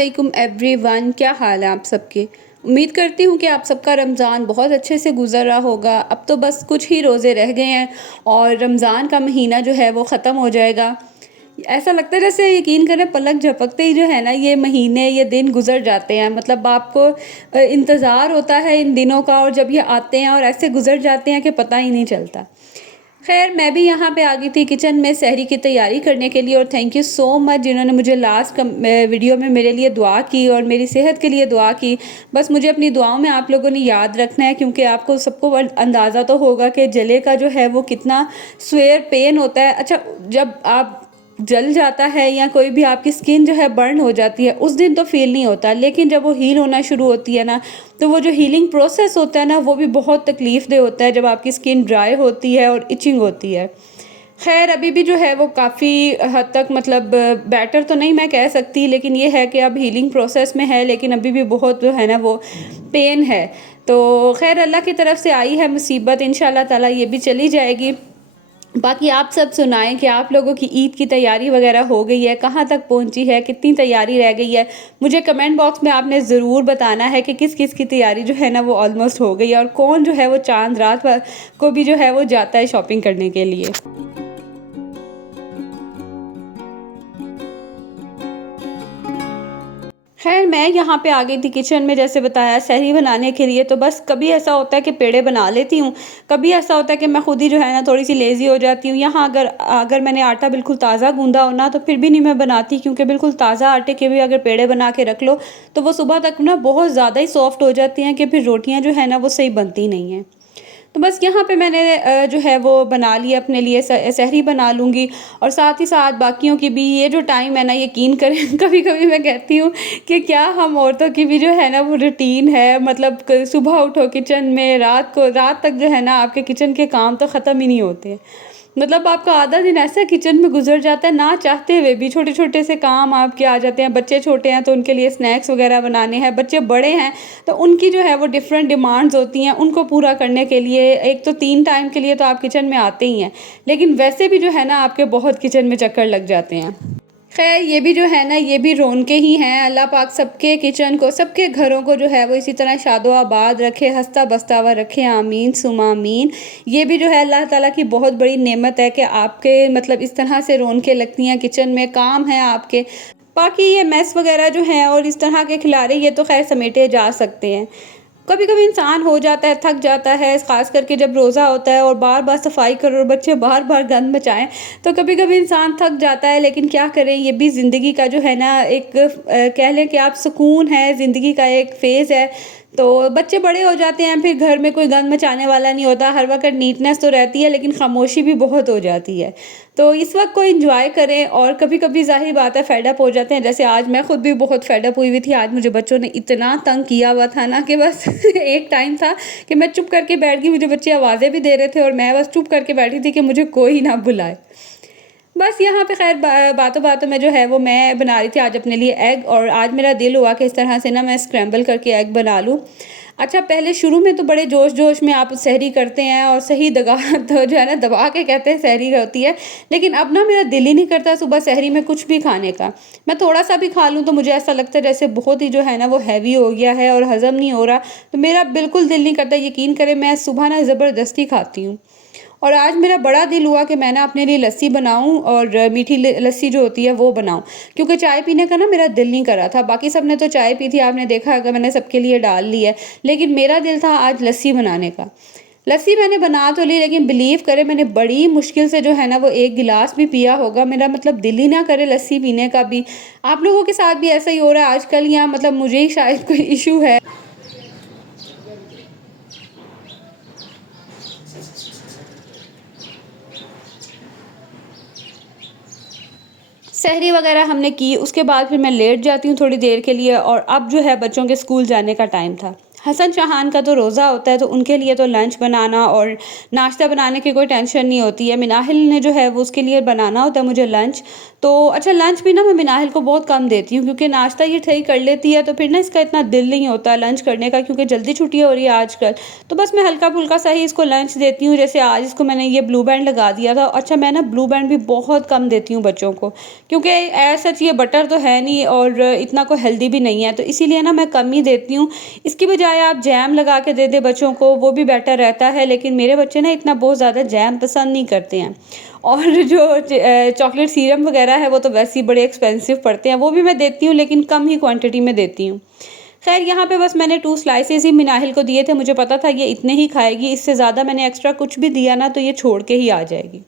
अस्सलामुअलैकुम एवरीवन, क्या हाल है आप सबके। उम्मीद करती हूँ कि आप सबका रमज़ान बहुत अच्छे से गुज़र रहा होगा। अब तो बस कुछ ही रोज़े रह गए हैं और रमज़ान का महीना जो है वो ख़त्म हो जाएगा। ऐसा लगता है जैसे यकीन करें पलक झपकते ही जो है ना ये महीने ये दिन गुज़र जाते हैं। मतलब आपको इंतज़ार होता है इन दिनों का और जब ये आते हैं और ऐसे गुज़र जाते हैं कि पता ही नहीं चलता। खैर मैं भी यहाँ पे आ गई थी किचन में सहरी की तैयारी करने के लिए और थैंक यू सो मच जिन्होंने मुझे लास्ट वीडियो में मेरे लिए दुआ की और मेरी सेहत के लिए दुआ की। बस मुझे अपनी दुआओं में आप लोगों ने याद रखना है क्योंकि आपको सबको अंदाज़ा तो होगा कि जले का जो है वो कितना स्वेयर पेन होता है। अच्छा, जब आप जल जाता है या कोई भी आपकी स्किन जो है बर्न हो जाती है उस दिन तो फील नहीं होता, लेकिन जब वो हील होना शुरू होती है ना तो वो जो हीलिंग प्रोसेस होता है ना वो भी बहुत तकलीफ़देह होता है जब आपकी स्किन ड्राई होती है और इचिंग होती है। खैर अभी भी जो है वो काफ़ी हद तक मतलब बेटर तो नहीं मैं कह सकती, लेकिन ये है कि अब हीलिंग प्रोसेस में है, लेकिन अभी भी बहुत जो है ना वो पेन है। तो खैर अल्लाह की तरफ से आई है मुसीबत, इंशाल्लाह ताला ये भी चली जाएगी। बाकी आप सब सुनाएं कि आप लोगों की ईद की तैयारी वगैरह हो गई है, कहाँ तक पहुँची है, कितनी तैयारी रह गई है। मुझे कमेंट बॉक्स में आपने ज़रूर बताना है कि किस किस की तैयारी जो है ना वो ऑलमोस्ट हो गई है और कौन जो है वो चांद रात को भी जो है वो जाता है शॉपिंग करने के लिए। खैर मैं यहाँ पे आ गई थी किचन में जैसे बताया सहरी बनाने के लिए। तो बस कभी ऐसा होता है कि पेड़े बना लेती हूँ, कभी ऐसा होता है कि मैं खुद ही जो है ना थोड़ी सी लेज़ी हो जाती हूँ। यहाँ अगर अगर मैंने आटा बिल्कुल ताज़ा गूँधा हो ना तो फिर भी नहीं मैं बनाती, क्योंकि बिल्कुल ताज़ा आटे के भी अगर पेड़े बना के रख लो तो वो सुबह तक ना बहुत ज़्यादा ही सॉफ्ट हो जाती हैं कि फिर रोटियाँ जो है ना वो सही बनती नहीं हैं। तो बस यहाँ पे मैंने जो है वो बना लिया अपने लिए, सहरी बना लूँगी और साथ ही साथ बाकियों की भी। ये जो टाइम है ना यकीन करें कभी-कभी मैं कहती हूँ कि क्या हम औरतों की भी जो है ना वो रूटीन है। मतलब सुबह उठो किचन में, रात तक जो है ना आपके किचन के काम तो ख़त्म ही नहीं होते। मतलब आपका आधा दिन ऐसा किचन में गुजर जाता है, ना चाहते हुए भी छोटे छोटे से काम आपके आ जाते हैं। बच्चे छोटे हैं तो उनके लिए स्नैक्स वगैरह बनाने हैं, बच्चे बड़े हैं तो उनकी जो है वो डिफरेंट डिमांड्स होती हैं, उनको पूरा करने के लिए एक तो 3 टाइम के लिए तो आप किचन में आते ही हैं, लेकिन वैसे भी जो है ना आपके बहुत किचन में चक्कर लग जाते हैं। खैर ये भी जो है ना ये भी रौनकें ही हैं। अल्लाह पाक सबके किचन को, सबके घरों को जो है वो इसी तरह शादो आबाद रखे, हंसता बसता हुआ रखे, आमीन सुमा आमीन। ये भी जो है अल्लाह ताला की बहुत बड़ी नेमत है कि आपके मतलब इस तरह से रौनकें लगती हैं, किचन में काम हैं आपके। बाकी ये मेस वगैरह जो हैं और इस तरह के खिलारे ये तो खैर समेटे जा सकते हैं। कभी-कभी इंसान हो जाता है, थक जाता है, ख़ास करके जब रोज़ा होता है और बार-बार सफाई करो और बच्चे बार-बार गंद मचाएँ, तो कभी-कभी इंसान थक जाता है। लेकिन क्या करें, ये भी ज़िंदगी का जो है ना एक कह लें कि आप सुकून है, ज़िंदगी का एक फ़ेज़ है। तो बच्चे बड़े हो जाते हैं, फिर घर में कोई गंद मचाने वाला नहीं होता, हर वक़्त नीटनेस तो रहती है लेकिन ख़ामोशी भी बहुत हो जाती है। तो इस वक़्त को एन्जॉय करें और कभी-कभी ज़ाहिर बात है फेड अप हो जाते हैं। जैसे आज मैं खुद भी बहुत फेड अप हुई हुई थी। आज मुझे बच्चों ने इतना तंग किया हुआ था ना कि बस एक टाइम था कि मैं चुप करके बैठ गई। मुझे बच्चे आवाज़ें भी दे रहे थे और मैं बस चुप करके बैठी थी कि मुझे कोई ना बुलाए। बस यहाँ पे ख़ैर बातों-बातों में जो है वो मैं बना रही थी आज अपने लिए एग, और आज मेरा दिल हुआ कि इस तरह से ना मैं स्क्रैम्बल करके एग बना लूँ। अच्छा, पहले शुरू में तो बड़े जोश-जोश में आप सहरी करते हैं और सही दगा तो जो है ना दबा के कहते हैं सहरी होती है। लेकिन अब ना मेरा दिल ही नहीं करता सुबह सहरी में कुछ भी खाने का। मैं थोड़ा-सा भी खा लूँ तो मुझे ऐसा लगता है जैसे बहुत ही जो है ना वो हेवी हो गया है और हज़म नहीं हो रहा। तो मेरा बिल्कुल दिल नहीं करता, यकीन करें मैं सुबह ना ज़बरदस्ती खाती हूँ। और आज मेरा बड़ा दिल हुआ कि मैं ना अपने लिए लस्सी बनाऊँ और मीठी लस्सी जो होती है वो बनाऊँ, क्योंकि चाय पीने का ना मेरा दिल नहीं कर रहा था। बाकी सब ने तो चाय पी थी, आपने देखा होगा मैंने सबके लिए डाल ली है, लेकिन मेरा दिल था आज लस्सी बनाने का। लस्सी मैंने बना तो ली, लेकिन बिलीव करें मैंने बड़ी मुश्किल से जो है ना वो 1 गिलास भी पिया होगा। मेरा मतलब दिल ही ना करे लस्सी पीने का भी। आप लोगों के साथ भी ऐसा ही हो रहा है आजकल, या मतलब मुझे ही शायद कोई इशू है? सहरी वगैरह हमने की, उसके बाद फिर मैं लेट जाती हूँ थोड़ी देर के लिए और अब जो है बच्चों के स्कूल जाने का टाइम था। हसन चौहान का तो रोज़ा होता है, तो उनके लिए तो लंच बनाना और नाश्ता बनाने की कोई टेंशन नहीं होती है। मिनाहिल ने जो है वो उसके लिए बनाना होता है मुझे लंच। तो अच्छा लंच भी ना मैं मिनाहिल को बहुत कम देती हूँ क्योंकि नाश्ता ये सही कर लेती है, तो फिर ना इसका इतना दिल नहीं होता लंच करने का क्योंकि जल्दी छुट्टियाँ हो रही है आजकल। तो बस मैं हल्का-फुल्का सा ही इसको लंच देती हूँ। जैसे आज इसको मैंने ये ब्लू बैंड लगा दिया था। अच्छा मैं ना ब्लू बैंड भी बहुत कम देती हूँ बच्चों को क्योंकि सच ये बटर तो है नहीं और इतना कोई हेल्दी भी नहीं है, तो इसीलिए ना मैं कम ही देती हूँ। इसकी बजाय आप जैम लगा के दे दें बच्चों को, वो भी बेटर रहता है, लेकिन मेरे बच्चे ना इतना बहुत ज़्यादा जैम पसंद नहीं करते हैं। और जो चॉकलेट सीरम वगैरह है वो तो वैसे ही बड़े एक्सपेंसिव पड़ते हैं, वो भी मैं देती हूँ लेकिन कम ही क्वांटिटी में देती हूँ। खैर यहाँ पे बस मैंने 2 स्लाइसेस ही मिनाहिल को दिए थे, मुझे पता था ये इतने ही खाएगी, इससे ज़्यादा मैंने एक्स्ट्रा कुछ भी दिया ना तो ये छोड़ के ही आ जाएगी।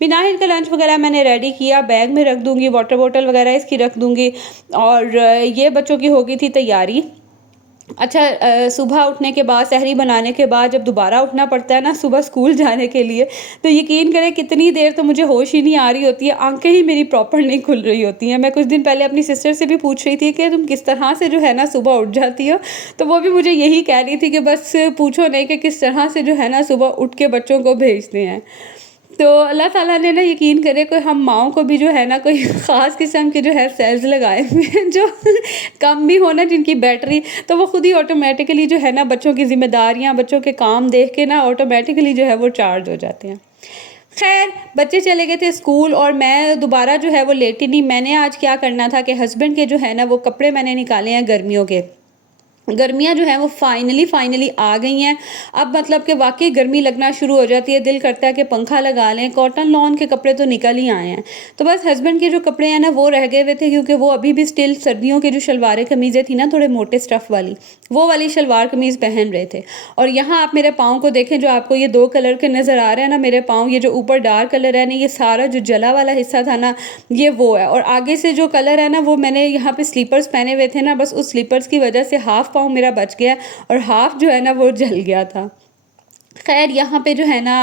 मिनाहिल का लंच वगैरह मैंने रेडी किया, बैग में रख दूँगी, वाटर बॉटल वगैरह इसकी रख दूँगी और ये बच्चों की हो गई थी तैयारी। अच्छा सुबह उठने के बाद सहरी बनाने के बाद जब दोबारा उठना पड़ता है ना सुबह स्कूल जाने के लिए, तो यकीन करें कितनी देर तो मुझे होश ही नहीं आ रही होती है, आँखें ही मेरी प्रॉपर नहीं खुल रही होती हैं। मैं कुछ दिन पहले अपनी सिस्टर से भी पूछ रही थी कि तुम किस तरह से जो है ना सुबह उठ जाती हो? तो वो भी मुझे यही कह रही थी कि बस पूछो नहीं कि किस तरह से जो है ना सुबह उठ के बच्चों को भेजते हैं। तो अल्लाह ताला ने ना यकीन करे कोई हम माँओं को भी जो है ना कोई ख़ास किस्म के जो है सेल्स लगाए हुए हैं जो कम भी हो ना जिनकी बैटरी, तो वो खुद ही ऑटोमेटिकली जो है ना बच्चों की ज़िम्मेदारियाँ, बच्चों के काम देख के ना ऑटोमेटिकली जो है वो चार्ज हो जाते हैं। खैर बच्चे चले गए थे स्कूल और मैं दोबारा जो है वो लेटी नहीं। मैंने आज क्या करना था कि हस्बैंड के जो है ना वो कपड़े मैंने निकाले हैं गर्मियों के। गर्मियाँ जो हैं वो फाइनली आ गई हैं। अब मतलब कि वाक़ई गर्मी लगना शुरू हो जाती है, दिल करता है कि पंखा लगा लें, कॉटन लॉन के कपड़े तो निकल ही आए हैं। तो बस हस्बैंड के जो कपड़े हैं ना वो रह गए हुए थे क्योंकि वो अभी भी स्टिल सर्दियों की जो शलवारें कमीज़ें थी ना थोड़े मोटे स्टफ़ वाली, वो वाली शलवार कमीज़ पहन रहे थे। और यहाँ आप मेरे पाँव को देखें, जो आपको ये 2 कलर के नज़र आ रहे हैं ना मेरे पाँव, ये जो ऊपर डार्क कलर है ना, ये सारा जो जला वाला हिस्सा था ना, ये वो है। और आगे से जो कलर है ना वो मैंने यहाँ पे स्लीपर्स पहने हुए थे ना, बस उस स्लीपर्स की वजह से हाफ पाँव मेरा बच गया और हाफ जो है ना वो जल गया था। खैर यहाँ पे जो है ना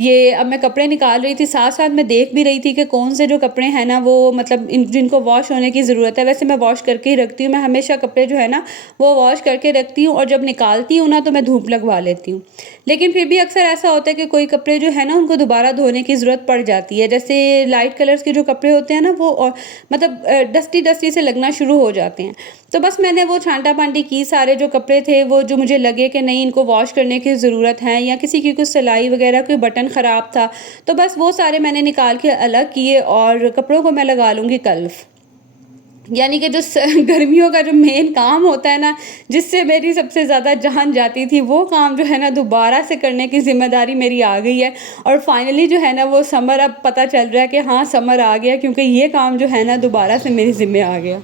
ये अब मैं कपड़े निकाल रही थी, साथ-साथ मैं देख भी रही थी कि कौन से जो कपड़े हैं ना वो मतलब इन जिनको वॉश होने की ज़रूरत है। वैसे मैं वॉश करके ही रखती हूँ, मैं हमेशा कपड़े जो है ना वो वॉश करके रखती हूँ और जब निकालती हूँ ना तो मैं धूप लगवा लेती हूँ। लेकिन फिर भी अक्सर ऐसा होता है कि कोई कपड़े जो है ना उनको दोबारा धोने की ज़रूरत पड़ जाती है। जैसे लाइट कलर्स के जो कपड़े होते हैं ना वो मतलब डस्टी-डस्टी से लगना शुरू हो जाते हैं। तो बस मैंने वो छांटा-पांटी की, सारे जो कपड़े थे वो जो मुझे लगे कि नहीं इनको वॉश करने की ज़रूरत है या किसी की कुछ सिलाई वगैरह कोई बटन ख़राब था, तो बस वो सारे मैंने निकाल के अलग किए और कपड़ों को मैं लगा लूँगी कल्फ़। यानी कि जो गर्मियों का जो मेन काम होता है ना, जिससे मेरी सबसे ज़्यादा जान जाती थी, वो काम जो है ना दोबारा से करने की ज़िम्मेदारी मेरी आ गई है। और फाइनली जो है ना वो समर अब पता चल रहा है कि हाँ समर आ गया, क्योंकि ये काम जो है ना दोबारा से मेरी ज़िम्मे आ गया।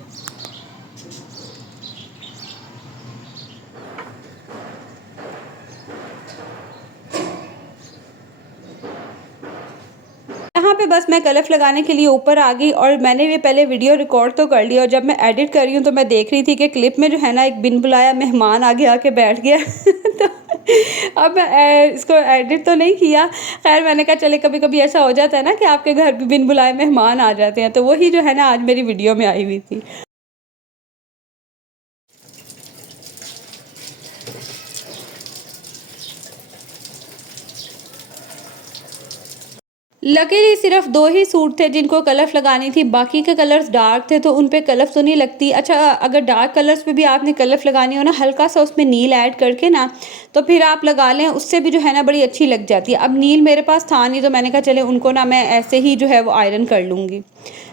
यहाँ पे बस मैं कलफ लगाने के लिए ऊपर आ गई और मैंने ये पहले वीडियो रिकॉर्ड तो कर लिया और जब मैं एडिट कर रही हूँ तो मैं देख रही थी कि क्लिप में जो है ना एक बिन बुलाया मेहमान आगे आके बैठ गया तो अब मैं इसको एडिट तो नहीं किया। खैर मैंने कहा चले कभी कभी ऐसा हो जाता है ना कि आपके घर भी बिन बुलाए मेहमान आ जाते हैं, तो वही जो है ना आज मेरी वीडियो में आई हुई थी। लकीली सिर्फ 2 ही सूट थे जिनको कलफ लगानी थी, बाकी के कलर्स डार्क थे तो उन पे कलफ तो नहीं लगती। अच्छा अगर डार्क कलर्स पे भी आपने कलफ लगानी हो ना, हल्का सा उसमें नील ऐड करके ना तो फिर आप लगा लें, उससे भी जो है ना बड़ी अच्छी लग जाती है। अब नील मेरे पास था नहीं तो मैंने कहा चले उनको ना मैं ऐसे ही जो है वो आयरन कर लूँगी,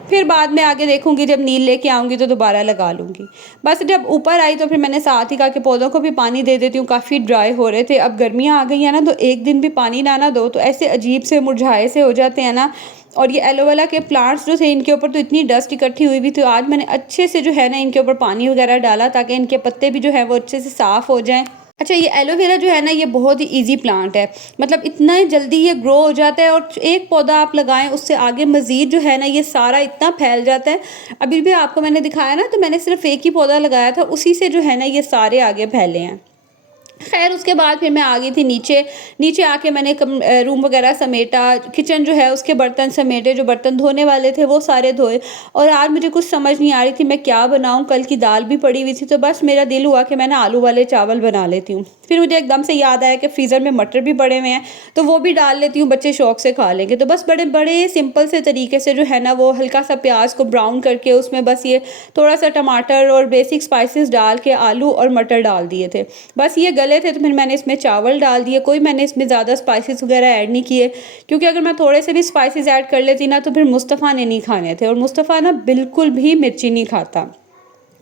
फिर बाद में आगे देखूँगी जब नील लेके आऊँगी तो दोबारा लगा लूँगी। बस जब ऊपर आई तो फिर मैंने साथ ही कहा कि पौधों को भी पानी दे देती हूँ, काफ़ी ड्राई हो रहे थे। अब गर्मियाँ आ गई हैं ना तो एक दिन भी पानी ना दो तो ऐसे अजीब से मुरझाए से हो जाते हैं ना। और ये एलोवेरा के प्लांट्स जो थे इनके ऊपर तो इतनी डस्ट इकट्ठी हुई हुई थी, तो आज मैंने अच्छे से जो है ना इनके ऊपर पानी वगैरह डाला ताकि इनके पत्ते भी जो है वो अच्छे से साफ़ हो जाएँ। अच्छा ये एलोवेरा जो है ना ये बहुत ही ईज़ी प्लांट है, मतलब इतना जल्दी ये ग्रो हो जाता है और एक पौधा आप लगाएं उससे आगे मज़ीद जो है ना ये सारा इतना फैल जाता है। अभी भी आपको मैंने दिखाया ना, तो मैंने सिर्फ एक ही पौधा लगाया था, उसी से जो है ना ये सारे आगे फैले हैं। ख़ैर उसके बाद फिर मैं आ गई थी नीचे, नीचे आके मैंने रूम वग़ैरह समेटा, किचन जो है उसके बर्तन समेटे, जो बर्तन धोने वाले थे वो सारे धोए और आज मुझे कुछ समझ नहीं आ रही थी मैं क्या बनाऊँ? कल की दाल भी पड़ी हुई थी, तो बस मेरा दिल हुआ कि मैं ना आलू वाले चावल बना लेती हूँ। फिर मुझे एकदम से याद आया कि फ्रीज़र में मटर भी पड़े हुए हैं, तो वो भी डाल लेती हूँ, बच्चे शौक से खा लेंगे। तो बस बड़े-बड़े सिंपल से तरीके से जो है ना वो हल्का-सा प्याज़ को ब्राउन करके उसमें बस ये थोड़ा-सा टमाटर और बेसिक स्पाइसेस डाल के आलू और मटर डाल दिए थे। बस ये गले थे तो फिर मैंने इसमें चावल डाल दिए, कोई मैंने इसमें ज़्यादा स्पाइसेस वगैरह ऐड नहीं किए, क्योंकि अगर मैं थोड़े से भी स्पाइसेस ऐड कर लेती ना तो फिर मुस्तफ़ा ने नहीं खाने थे और मुस्तफ़ा ना बिल्कुल भी मिर्ची नहीं खाता।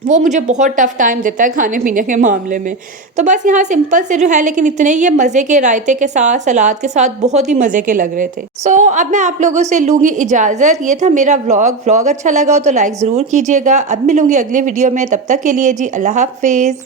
वो मुझे बहुत टफ़ टाइम देता है खाने-पीने के मामले में। तो बस यहाँ सिंपल से जो है, लेकिन इतने ये मज़े के रायते के साथ, सलाद के साथ बहुत ही मज़े के लग रहे थे। अब मैं आप लोगों से लूँगी इजाज़त। ये था मेरा व्लॉग। व्लॉग अच्छा लगा हो तो लाइक ज़रूर कीजिएगा। अब मिलूँगी अगली वीडियो में, तब तक के लिए जी अल्लाह हाफ़िज़।